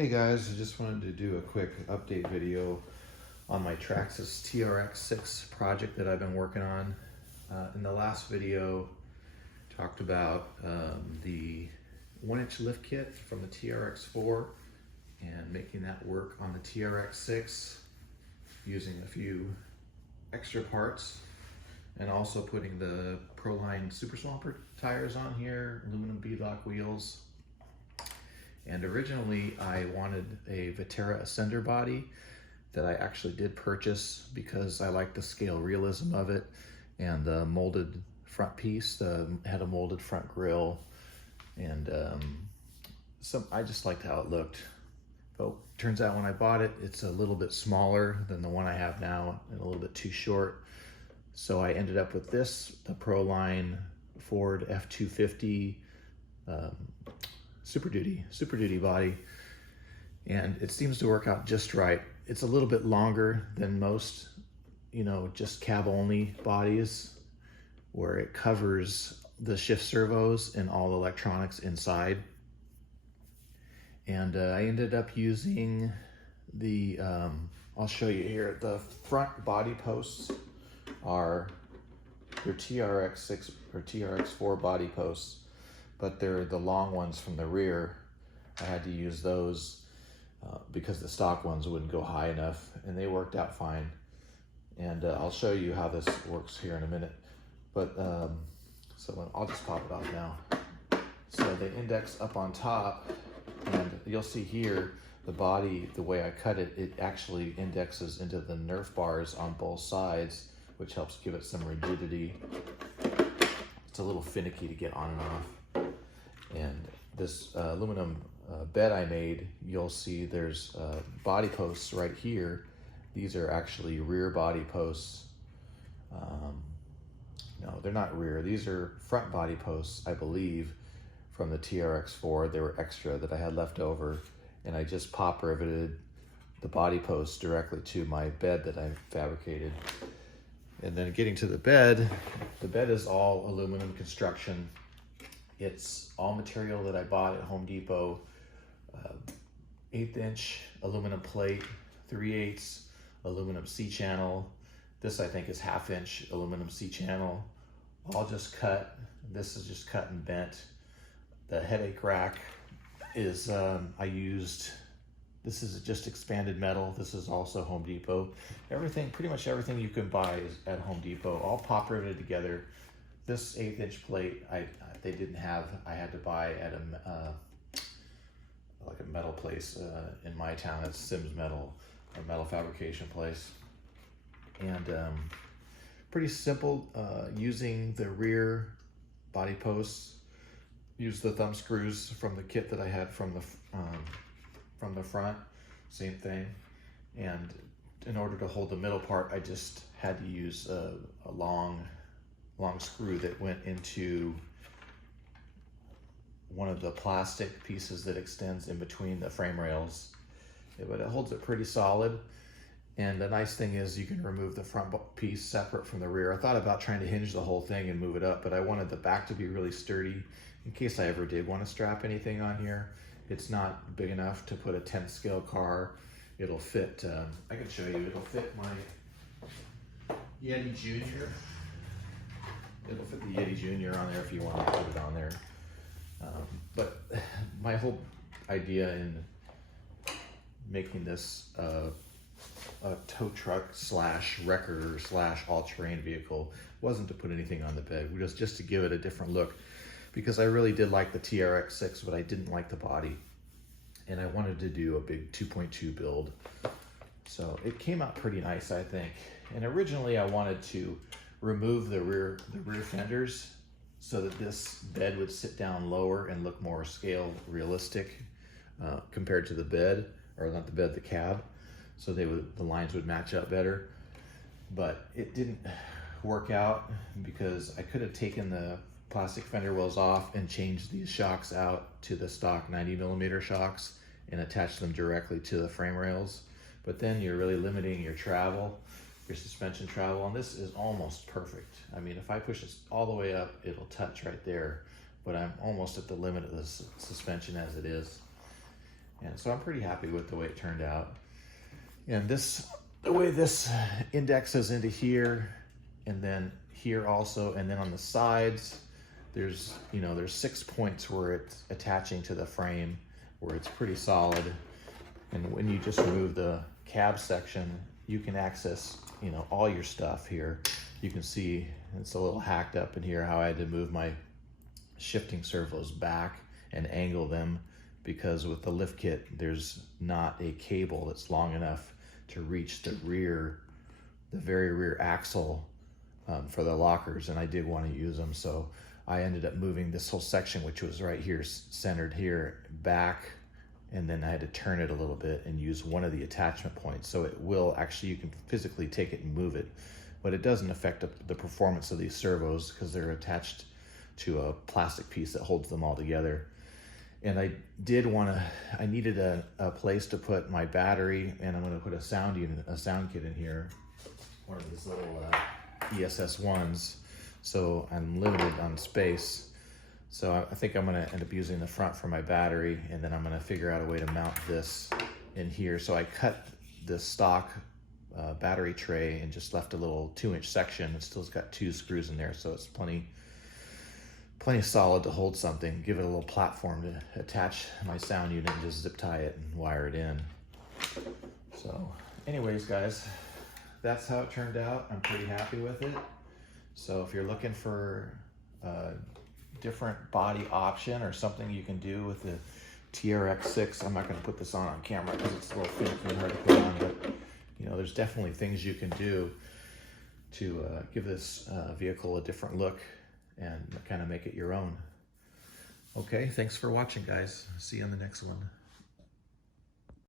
Hey guys, I just wanted to do a quick update video on my Traxxas trx-6 project that I've been working on. In the last video, talked about the 1-inch lift kit from the TRX4 and making that work on the TRX6 using a few extra parts, and also putting the Proline Super Swamper tires on here, aluminum beadlock wheels. And originally I wanted a Vetera Ascender body that I actually did purchase because I like the scale realism of it, and the molded front piece had a molded front grille, and I just liked how it looked. But turns out when I bought it, it's a little bit smaller than the one I have now and a little bit too short. So I ended up with this, the Proline Ford F250 Super Duty body, and it seems to work out just right. It's a little bit longer than most, just cab only bodies, where it covers the shift servos and all the electronics inside. And I ended up using the, I'll show you here, the front body posts are your TRX6 or TRX4 body posts, but they're the long ones from the rear. I had to use those because the stock ones wouldn't go high enough, and they worked out fine. And I'll show you how this works here in a minute. But so I'll just pop it off now. So the index up on top, and you'll see here the body, the way I cut it, it actually indexes into the Nerf bars on both sides, which helps give it some rigidity. It's a little finicky to get on and off. And this aluminum bed I made, you'll see there's body posts right here. These are actually rear body posts. No, they're not rear. These are front body posts, I believe, from the TRX4. They were extra that I had left over, and I just pop riveted the body posts directly to my bed that I fabricated. And then getting to the bed is all aluminum construction. It's all material that I bought at Home Depot, 1/8" aluminum plate, 3/8 aluminum C-channel. This I think is 1/2" aluminum C-channel, all just cut. This is just cut and bent. The headache rack is, this is just expanded metal. This is also Home Depot. Pretty much everything you can buy is at Home Depot, all pop riveted together. This 1/8" plate, they didn't have. I had to buy at like a metal place in my town. It's Sims Metal, a metal fabrication place. And pretty simple using the rear body posts. Use the thumb screws from the kit that I had from the front, same thing. And in order to hold the middle part, I just had to use a long screw that went into one of the plastic pieces that extends in between the frame rails. But it holds it pretty solid. And the nice thing is you can remove the front piece separate from the rear. I thought about trying to hinge the whole thing and move it up, but I wanted the back to be really sturdy in case I ever did want to strap anything on here. It's not big enough to put a 10 scale car. It'll fit, I can show you, it'll fit my Yeti Junior. It'll fit the Yeti Junior on there if you want to put it on there. But my whole idea in making this a tow truck / wrecker / all-terrain vehicle wasn't to put anything on the bed. It was just to give it a different look, because I really did like the TRX6, but I didn't like the body. And I wanted to do a big 2.2 build. So it came out pretty nice, I think. And originally I wanted to remove the rear fenders so that this bed would sit down lower and look more scale realistic compared to the bed, or not the bed, the cab. So the lines would match up better. But it didn't work out because I could have taken the plastic fender wells off and changed these shocks out to the stock 90mm shocks and attached them directly to the frame rails. But then you're really limiting your travel, your suspension travel, and this is almost perfect. I mean, if I push this all the way up, it'll touch right there, but I'm almost at the limit of the suspension as it is. And so I'm pretty happy with the way it turned out. And the way this indexes into here, and then here also, and then on the sides, there's 6 points where it's attaching to the frame, where it's pretty solid. And when you just remove the cab section, you can access, all your stuff here. You can see it's a little hacked up in here how I had to move my shifting servos back and angle them, because with the lift kit, there's not a cable that's long enough to reach the very rear axle for the lockers, and I did want to use them. So I ended up moving this whole section, which was right here, centered here, back, and then I had to turn it a little bit and use one of the attachment points. So it will actually, you can physically take it and move it, but it doesn't affect the performance of these servos because they're attached to a plastic piece that holds them all together. And I needed a place to put my battery, and I'm gonna put a sound kit in here, one of these little ESS ones. So I'm limited on space. So I think I'm gonna end up using the front for my battery, and then I'm gonna figure out a way to mount this in here. So I cut the stock battery tray and just left a little 2-inch section. It still's got 2 screws in there, so it's plenty solid to hold something. Give it a little platform to attach my sound unit and just zip tie it and wire it in. So anyways, guys, that's how it turned out. I'm pretty happy with it. So if you're looking for a different body option or something you can do with the TRX-6, I'm not going to put this on camera because it's a little finicky and hard to put on, but there's definitely things you can do to give this vehicle a different look and kind of make it your own. Okay, thanks for watching, guys. See you on the next one.